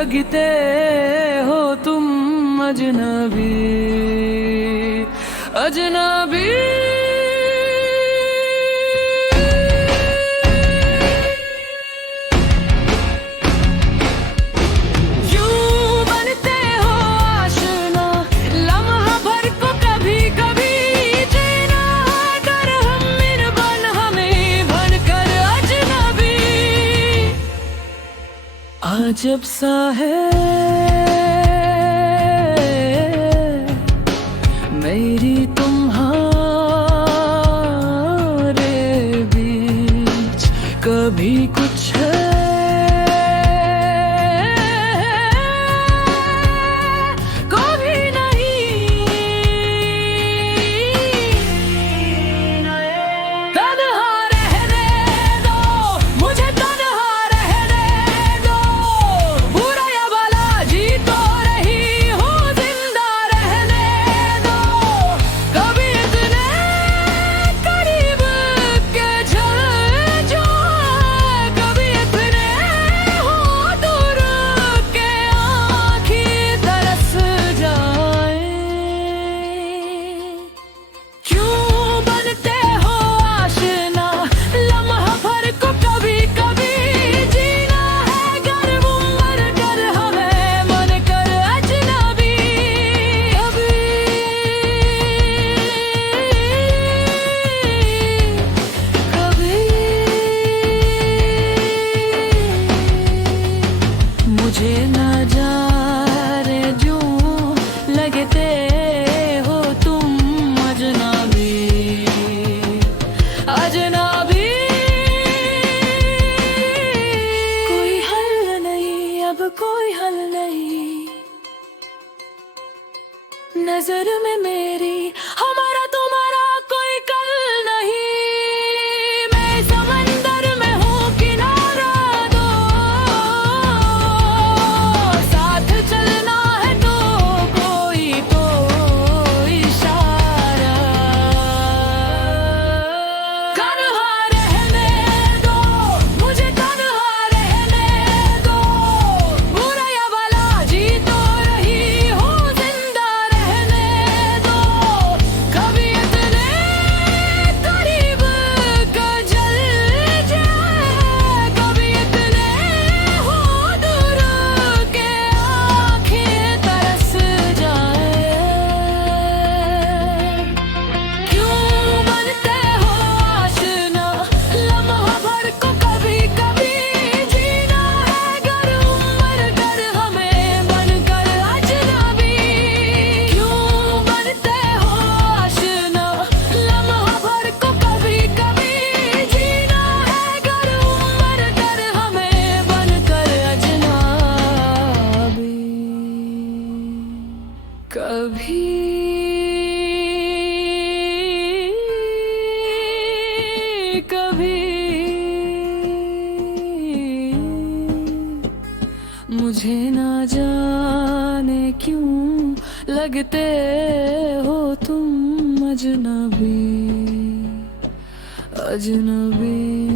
लगते हो तुम अजनबी अजनबी। अजब सा है मेरी तुम्हारे बीच, कभी कुछ है कभी नहीं। तन्हा रहने दो मुझे, तन्हा रहने दो, बुरा या भला जी तो रही हूँ, जिंदा रहने दो। कभी इतने करीब के चल जो, कभी इतने हो दूर के आँखें तरस जाए। क्यों बनते हो आशिना लम्हा भर को, कभी कभी जीना है गर उम्र कर हमें मन कर अजनबी। कभी कभी मुझे ना जाने जो लगते हो तुम अजनबी अजनबी। कोई हल नहीं, अब कोई हल नहीं, नजर में मेरी हमारा तुम्हारा कोई कल नहीं। मैं समंदर में हूँ किनारा दो, साथ चलना है तो कोई तो इशारा। तन्हा रहने दो मुझे, तन्हा रहने दो, बुरा या भला जी तो रही हूँ, जिंदा रहने दो। कभी इतने करीब का जल जाए, कभी इतने हो दूर के आँखें तरस जाए। क्यों बनते हो आशिना लम्हा भर को, कभी कभी जीना है गर उम्र कर हमें बन कर अजनबी। क्यों बनते हो आशिना लम्हा भर को, कभी कभी जीना है गर उम्र कर हमें बन कर अजनबी। कभी कभी मुझे ना जाने क्यों लगते हो तुम अजनबी अजनबी।